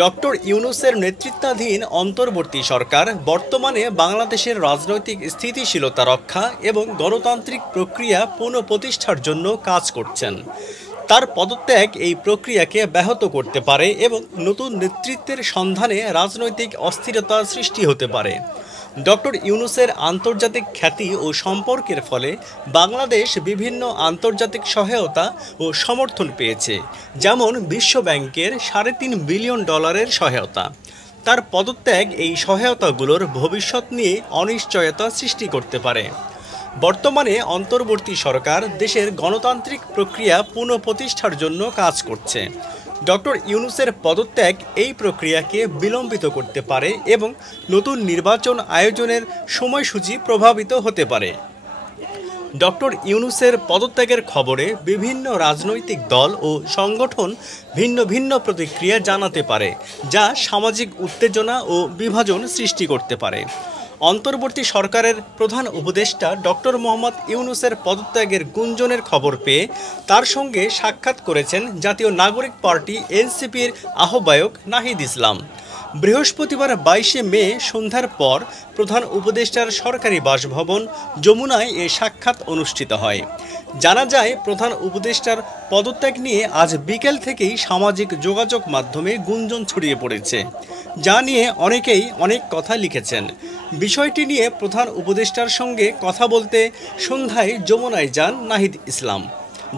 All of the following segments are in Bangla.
ডক্টর ইউনূসের নেতৃত্বাধীন অন্তর্বর্তী সরকার বর্তমানে বাংলাদেশের রাজনৈতিক স্থিতিশীলতা রক্ষা এবং গণতান্ত্রিক প্রক্রিয়া পুনঃপ্রতিষ্ঠার জন্য কাজ করছেন। তার পদত্যাগ এই প্রক্রিয়াকে ব্যাহত করতে পারে এবং নতুন নেতৃত্বের সন্ধানে রাজনৈতিক অস্থিরতা সৃষ্টি হতে পারে। ডক্টর ইউনূসের আন্তর্জাতিক খ্যাতি ও সম্পর্কের ফলে বাংলাদেশ বিভিন্ন আন্তর্জাতিক সহায়তা ও সমর্থন পেয়েছে, যেমন বিশ্বব্যাংকের $3.5 বিলিয়ন সহায়তা। তার পদত্যাগ এই সহায়তাগুলোর ভবিষ্যৎ নিয়ে অনিশ্চয়তা সৃষ্টি করতে পারে। বর্তমানে অন্তর্বর্তী সরকার দেশের গণতান্ত্রিক প্রক্রিয়া পুনঃপ্রতিষ্ঠার জন্য কাজ করছে। ডক্টর ইউনূসের পদত্যাগ এই প্রক্রিয়াকে বিলম্বিত করতে পারে এবং নতুন নির্বাচন আয়োজনের সময়সূচি প্রভাবিত হতে পারে। ডক্টর ইউনূসের পদত্যাগের খবরে বিভিন্ন রাজনৈতিক দল ও সংগঠন ভিন্ন ভিন্ন প্রতিক্রিয়া জানাতে পারে, যা সামাজিক উত্তেজনা ও বিভাজন সৃষ্টি করতে পারে। অন্তর্বর্তী সরকারের প্রধান উপদেষ্টা ডক্টর মোহাম্মদ ইউনূসের পদত্যাগের গুঞ্জনের খবর পেয়ে তার সঙ্গে সাক্ষাৎ করেছেন জাতীয় নাগরিক পার্টি এনসিপির আহ্বায়ক নাহিদ ইসলাম। বৃহস্পতিবার 22 মে সন্ধ্যার পর প্রধান উপদেষ্টার সরকারি বাসভবন যমুনায় এ সাক্ষাৎ অনুষ্ঠিত হয়। জানা যায়, প্রধান উপদেষ্টার পদত্যাগ নিয়ে আজ বিকেল থেকেই সামাজিক যোগাযোগ মাধ্যমে গুঞ্জন ছড়িয়ে পড়েছে, যা নিয়ে অনেকেই অনেক কথা লিখেছেন। বিষয়টি নিয়ে প্রধান উপদেষ্টার সঙ্গে কথা বলতে সন্ধ্যায় যমুনায় যান নাহিদ ইসলাম।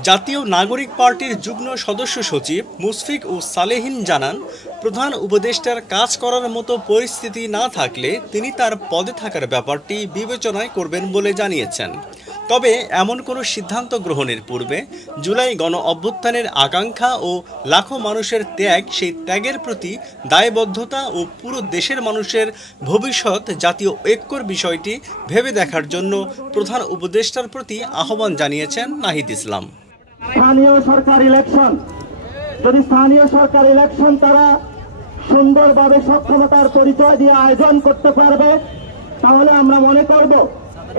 জাতীয় নাগরিক পার্টির যুগ্ম সদস্য সচিব মুশফিক ও সালেহীন জানান, প্রধান উপদেষ্টার কাজ করার মতো পরিস্থিতি না থাকলে তিনি তার পদে থাকার ব্যাপারটি বিবেচনায় করবেন বলে জানিয়েছেন। তবে এমন কোনো সিদ্ধান্ত গ্রহণের পূর্বে জুলাই গণ অভ্যুত্থানের আকাঙ্ক্ষা ও লাখো মানুষের ত্যাগ, সেই ত্যাগের প্রতি দায়বদ্ধতা ও পুরো দেশের মানুষের ভবিষ্যৎ জাতীয় ঐক্যর বিষয়টি ভেবে দেখার জন্য প্রধান উপদেষ্টার প্রতি আহ্বান জানিয়েছেন নাহিদ ইসলাম। স্থানীয় সরকার ইলেকশন তারা সুন্দরভাবে সক্ষমতার পরিচয় দিয়ে আয়োজন করতে পারবে, তাহলে আমরা মনে করব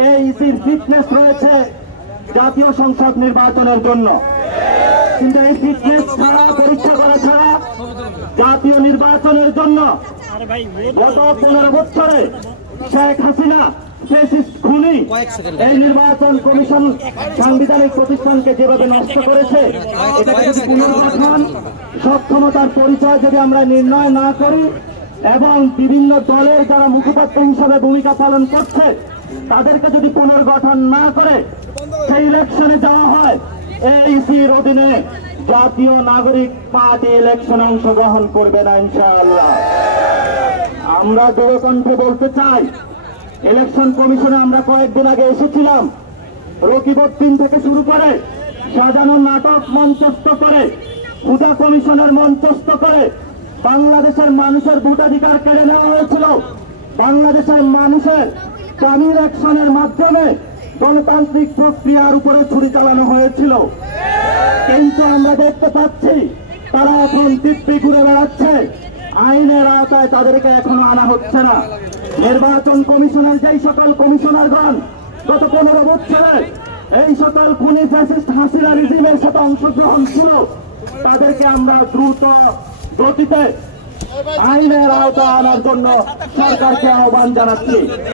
এই ইসির ফিটনেস রয়েছে জাতীয় সংসদ নির্বাচনের জন্য। কিন্তু এই ফিটনেস ছাড়া, পরীক্ষা করা ছাড়া জাতীয় নির্বাচনের জন্য গত 15 বছরে শেখ হাসিনা খুনি এই নির্বাচন কমিশন সাংবিধানিক প্রতিষ্ঠানকে যেভাবে নষ্ট করেছে, এটাকে যদি পুনর্গঠন সক্ষমতার পরিচয় যদি আমরা নির্ণয় না করি এবং বিভিন্ন দলের যারা মুখপাত্র হিসাবে ভূমিকা পালন করছে তাদেরকে যদি পুনর্গঠন না করে সেই ইলেকশনে যাওয়া হয়, এইসির অধীনে জাতীয় নাগরিক পার্টি ইলেকশনে অংশগ্রহণ করবে না ইনশাআল্লাহ। আমরা দৃঢ়কণ্ঠে বলতে চাই, ইলেকশন কমিশনে আমরা কয়েকদিন আগে এসেছিলাম, রকিবউদ্দিন থেকে শুরু করে সাজানো নাটক মঞ্চস্থ করে, হুদা কমিশনের মঞ্চস্থ করে বাংলাদেশের মানুষের ভোটাধিকার কেড়ে নেওয়া হয়েছিল। বাংলাদেশের মানুষের কামিল অ্যাকশনের মাধ্যমে গণতান্ত্রিক প্রক্রিয়ার উপরে ছুরি চালানো হয়েছিল। কিন্তু আমরা দেখতে পাচ্ছি তারা এখন দিব্যি ঘুরে বেড়াচ্ছে, আইনের আওতায় তাদেরকে এখনো আনা হচ্ছে না। নির্বাচন কমিশনের যেই সকল কমিশনারগণ গত 15 বছরে এই সকল খুনি ফ্যাসিস্ট হাসিনা রিজিমের সাথে অংশগ্রহণ ছিল, তাদেরকে আমরা দ্রুত গতিতে আইনের আওতায় আনার জন্য সরকারকে আহ্বান জানাচ্ছি।